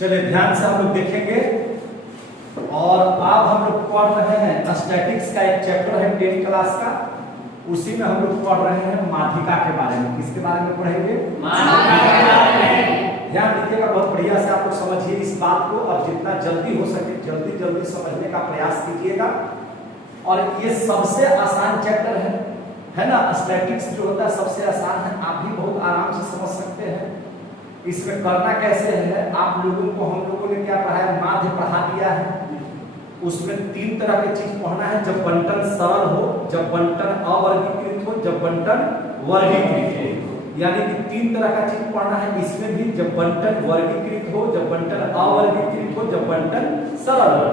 चलिए ध्यान से हम लोग देखेंगे। और अब हम लोग पढ़ रहे हैं स्टैटिक्स का एक चैप्टर है 10th क्लास का, उसी में हम लोग पढ़ रहे हैं माध्यिका के बारे में। किसके बारे में पढ़ेंगे? माध्यिका के बारे में। ध्यान दीजिएगा, बहुत बढ़िया से आप लोग समझिए इस बात को, और जितना जल्दी हो सके जल्दी जल्दी समझने का प्रयास कीजिएगा। और ये सबसे आसान चैप्टर है ना। स्टैटिक्स जो होता है सबसे आसान है, आप भी बहुत आराम से समझ सकते हैं। इसमें करना कैसे है, आप लोगों को हम लोगों ने क्या पढ़ा है, माध्य पढ़ा दिया है। उसमें 3 तरह के चीज पढ़ना है, जब बंटन सरल हो, जब बंटन अवर्गीकृत हो, जब बंटन वर्गीकृत हो। यानी कि 3 तरह का चीज पढ़ना है इसमें भी, जब बंटन वर्गीकृत हो, जब बंटन अवर्गीकृत हो, जब बंटन सरल हो।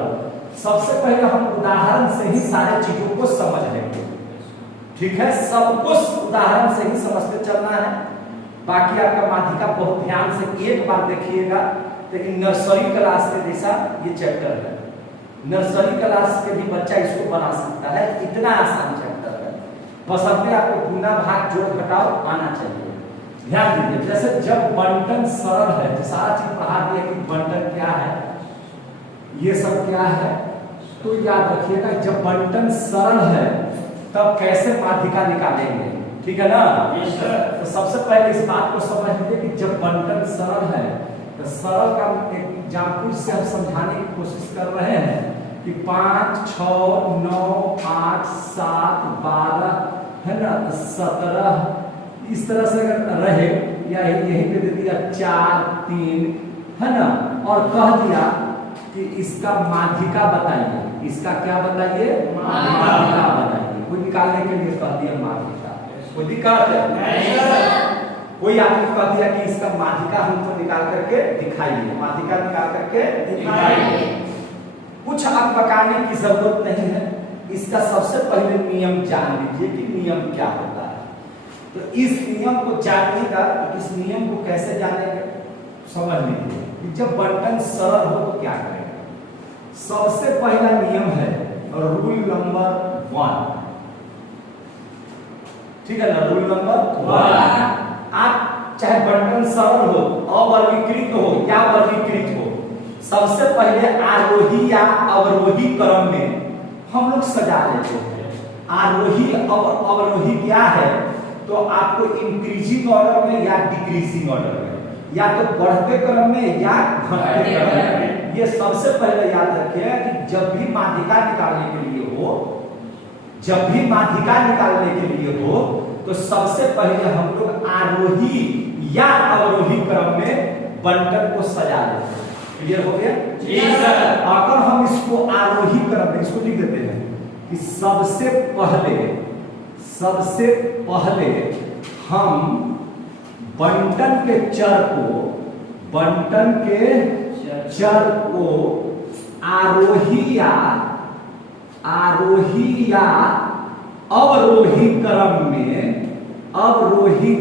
सबसे पहले हम उदाहरण से ही सारे चीजों को समझ लेंगे, ठीक है। सब कुछ उदाहरण से ही समझते चलना है। बाकी आपका माध्यिका बहुत ध्यान से एक बार देखिएगा, लेकिन नर्सरी क्लास के जैसा ये चैप्टर है। नर्सरी क्लास के भी बच्चा इसको बना सकता है, इतना आसान चैप्टर है। बशर्ते आपको गुना भाग जोड़ घटाव आना चाहिए। ध्यान दीजिए, जैसे जब बंटन सरल है, सारा चीज पढ़ा दिया कि बंटन क्या है, ये सब क्या है, तो याद रखिएगा जब बंटन सरल है तब कैसे माध्यिका निकालेंगे, ठीक है ना। तो सबसे पहले इस बात को समझ लीजिए कि जब बंटन सरल है तो सरल का एग्जाम्पल से हम समझाने की कोशिश कर रहे हैं कि 5, 6, 9, 8, 7, 12 है ना, 17 इस तरह से अगर रहे, या यहीं पे दे दिया 4, 3 है ना, और कह दिया कि इसका माध्यिका बताइए। इसका क्या बताइए? माध्यिका बताइए। कोई निकालने के लिए कह दिया माध्यिका, कोई दिक्कत है? कोई आपने कह दिया कि इसका माध्यिका हमको निकाल करके दिखाइए, माध्यिका निकाल करके दिखाइए। कुछ आप बताने की जरूरत नहीं है, इसका सबसे पहले नियम जान लीजिए कि नियम क्या होता है। तो इस नियम को जानने का, इस नियम को कैसे जानेंगे समझ लीजिए कि जब बंटन सरल हो तो क्या करेंगे। सबसे पहला नियम है रूल नंबर 1, ठीक है ना। रूल नंबर 1, आप चाहे बंटन सरल हो, अवर्गीकृत हो या वर्गीकृत हो, सबसे पहले आरोही या अवरोही क्रम में हम लोग सजा लेते हैं। आरोही अवरोही क्या है, तो आपको इंक्रीजिंग ऑर्डर में या डिक्रीजिंग ऑर्डर में, या तो बढ़ते क्रम में या घटते क्रम में। ये सबसे पहले याद रखिए कि जब भी माध्यिका निकालने के लिए हो, जब भी माध्यिका निकालने के लिए हो, तो सबसे पहले हम लोग आरोही या अवरोही क्रम में बंटन को सजा लेते हैं। क्लियर हो गया? जी सर। अगर हम इसको आरोही क्रम में इसको लिख देते हैं कि सबसे पहले हम बंटन के चर को आरोही या अवरोही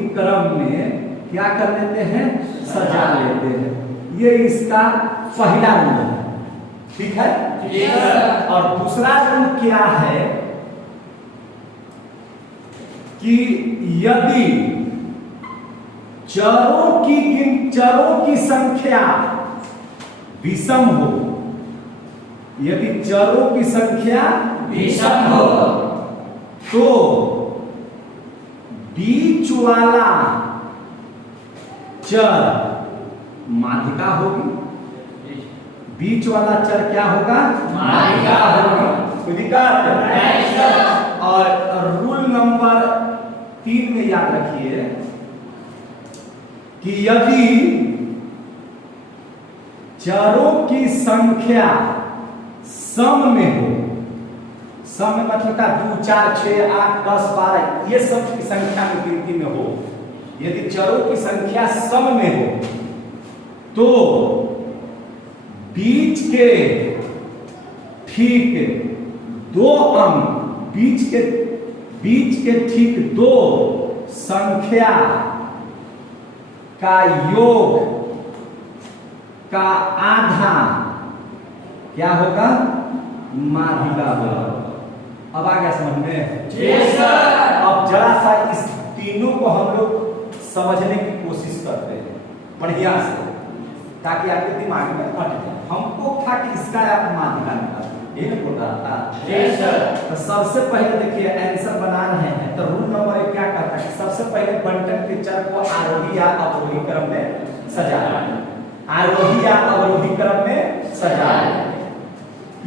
क्रम में क्या कर लेते हैं, सजा लेते हैं। ये इसका पहला रूल है, ठीक है। और दूसरा रूल क्या है कि यदि चरों की संख्या विषम हो, यदि चरों की संख्या विषम हो तो बीच वाला चर माध्यिका होगी। बीच वाला चर क्या होगा? माध्यिका होगी। कोई दिक्कत? और रूल नंबर 3 में याद रखिए कि यदि चरों की संख्या सम में हो, सम में मतलब का 2, 4, 6, 8, 10, 12 ये सब की संख्या में गिनती में हो, यदि चरों की संख्या सम में हो तो बीच के ठीक 2 अंक, बीच के ठीक 2 संख्या का योग का आधा क्या होगा? माध्यिका होगा। अब आ गया समझ में? जी सर। अब जरा सा इस तीनों को हम लोग समझने की कोशिश करते हैं बढ़िया से। ताकि आपके दिमाग में अट जाए। हमको था कि इसका आप माध्यिका निकाल, यही बोल रहा था। Yes sir. तो सबसे पहले देखिए आंसर बना रहे हैं तो रूल नंबर 1 क्या कहता है कि सबसे पहले बंटन के चर को आरोही या अवरोही क्रम में सजाना, आरोही या अवरोही क्रम में सजाना।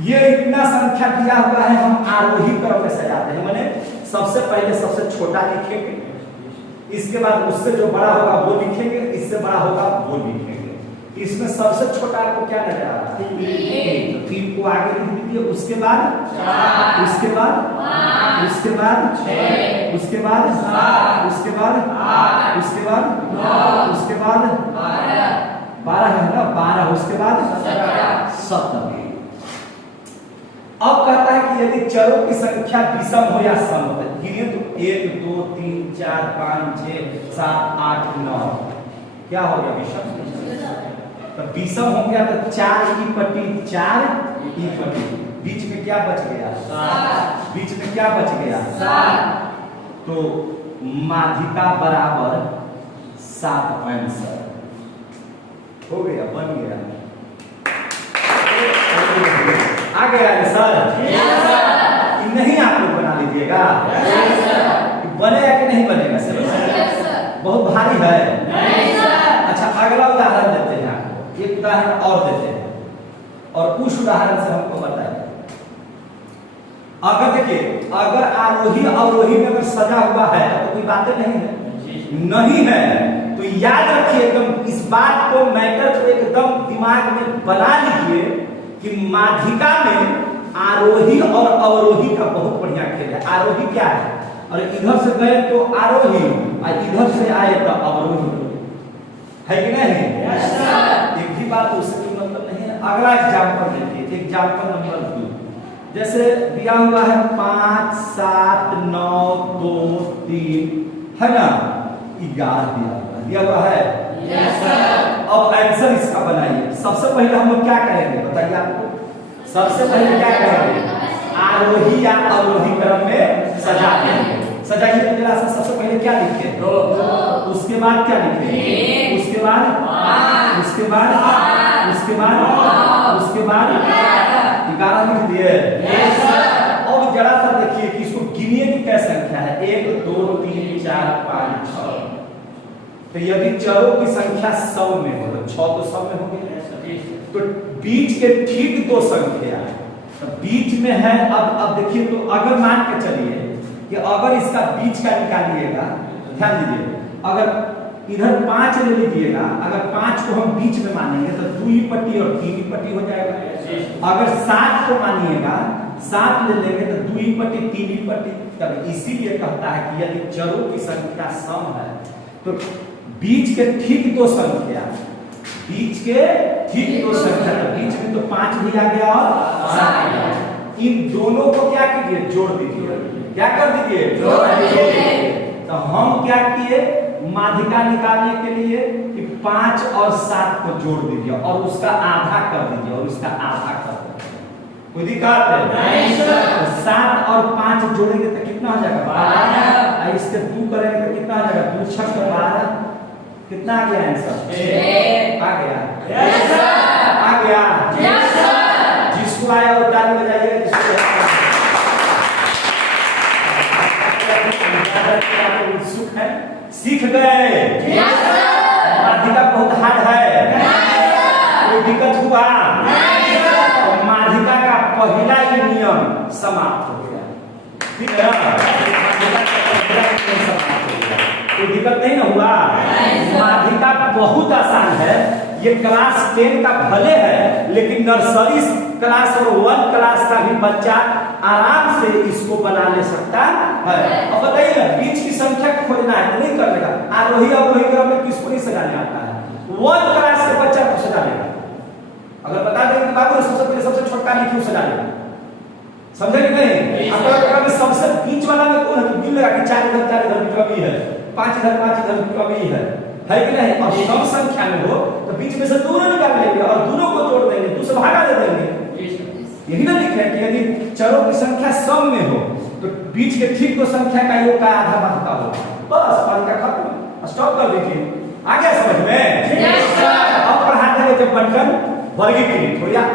ये इतना संख्या दिया हुआ है, हम आरोही क्रम में सजाते हैं, माने सबसे पहले सबसे छोटा लिखेंगे, इसके बाद उससे जो बड़ा होगा वो लिखेंगे, इससे बड़ा होगा वो लिखेंगे। इसमें सबसे छोटा आपको क्या नजर आ रहा है? 3 को आगे लिख दीजिए, उसके बाद 4, उसके बाद 5, उसके बाद 6, उसके बाद 7, उसके बाद 8, उसके बाद 9, उसके बाद 12 है ना, 12, उसके बाद 17। अब कहता है कि यदि चरों की संख्या विषम हो या सम हो, गिनिए तो 1 2 3 4 5 6 7 8 9, क्या हो गया? विषम। तो विषम हो गया तो 4 की पट्टी 4 की पट्टी, बीच में क्या बच गया? 7। बीच में क्या बच गया? 7। तो माध्यिका बराबर 7 आंसर हो गया, बन गया। आ गया आंसर? नहीं आप लोग बना लीजिएगा, बनेगा कि नहीं बनेगा? सर बहुत भारी है। अच्छा अगला उदाहरण देते हैं आपको, एक उदाहरण और देते हैं और उस उदाहरण से हमको बताइए। अगर देखिए अगर आरोही अवरोही में अगर सजा हुआ है तो कोई बातें नहीं है, नहीं है तो याद रखिए एकदम इस बात को, मैटर को एकदम दिमाग में बना लीजिए कि माध्यिका में आरोही और अवरोही का बहुत बढ़िया खेल है। आरोही क्या है? और इधर से गए तो आरोही और इधर से आए तो अवरोही है कि नहीं? Yes sir. एक ही बात, उससे कोई मतलब नहीं है। अगला एग्जांपल देखिए, एग्जांपल नंबर 2, जैसे दिया हुआ है 5 7 9 2 3 है ना, 11 दिया हुआ है। Yes sir. अब आंसर इसका बनाइए। सबसे पहले हम लोग क्या करेंगे बताइए आपको? सबसे पहले क्या करेंगे? आरोही या अवरोही क्रम में सजा देंगे। सजाइए तो जरा सा। सबसे पहले क्या लिखे? 2, उसके बाद क्या लिखे? उसके बाद 5, उसके बाद 8, उसके बाद 9, उसके बाद 11 लिख दिए। Yes sir. अब जरा सा देखिए कि इसको गिनिए कि क्या संख्या है? 1 2 3 4 5 6। तो यदि चरों की संख्या 100 में हो तो 6 तो 100 में हो गया, तो बीच के ठीक 2 संख्या तो बीच में है। अब देखिए तो अगर मान के चलिए कि अगर इसका बीच का निकालिएगा, ध्यान दीजिए, अगर इधर 5 ले लीजिएगा, अगर 5 को हम बीच में मानेंगे तो 2 ही पट्टी और 3 ही पट्टी हो जाएगा। अगर 7 को मानिएगा, 7 ले लेंगे तो 2 ही पट्टी 3 ही पट्टी। तब इसीलिए कहता है कि यदि चरों की संख्या सम है तो बीच के ठीक 2 संख्या, बीच के ठीक 2 संख्या, तो बीच में तो 5 भी आ गया और 7 भी आ गया। इन दोनों को क्या कीजिए? जोड़ दीजिए। क्या कर दीजिए? जोड़ दीजिए। तो हम क्या किए माध्यिका निकालने के लिए कि 5 और 7 को जोड़ दीजिए और उसका आधा कर दीजिए और उसका आधा कर दीजिए। कोई दिक्कत नहीं सर। 7 और 5 जोड़ेंगे तो कितना हो जाएगा? 12। इसके 2 करेंगे तो कितना हो जाएगा? 2 6 12। कितना आ गया आंसर? 6 आ गया। Yes sir. आ गया। Yes sir. जिसको आया वो ताली बजाइए, जिसको उत्सुक है, सीख गए? Yes sir. माध्यिका बहुत हार्ड है? नहीं सर। कोई दिक्कत हुआ? नहीं सर। तो माध्यिका का पहला ही नियम समाप्त हो गया, ठीक है? माध्यिका का पहला नियम समाप्त हो गया, कोई दिक्कत नहीं ना हुआ? माध्यिका बहुत आसान है। ये क्लास 10 का भले है लेकिन नर्सरी क्लास और 1 क्लास का भी बच्चा आराम से इसको बना ले सकता है। अब बताइए ना, बीच की संख्या को खोजना है तो नहीं कर लेगा। आरोही अवरोही क्रम में किसको नहीं सजाने आता है? 1 क्लास के बच्चा को सजा लेगा। अगर बता दें कि बाबू सबसे पहले सबसे छोटा लिखिए, सजा लेगा। समझे कि नहीं? आपका सबसे बीच वाला में कौन है? गिन लगा कि 4 इधर 4 इधर बीच में भी है, 5 इधर 5 इधर बीच में भी है कि नहीं? अब कम संख्या में हो तो बीच में से दोनों निकाल लेंगे और दोनों को जोड़ देंगे, 2 से भागा दे देंगे। यही ना लिखे कि यदि चरों की संख्या सम में हो तो बीच के ठीक 2 संख्या का योग का आधा माध्यिका हो, बस माध्यिका खत्म, स्टॉप कर दीजिए। आ गया समझ में? Yes sir. अब पढ़ा याद है जब बंटन वर्गीकृत हो या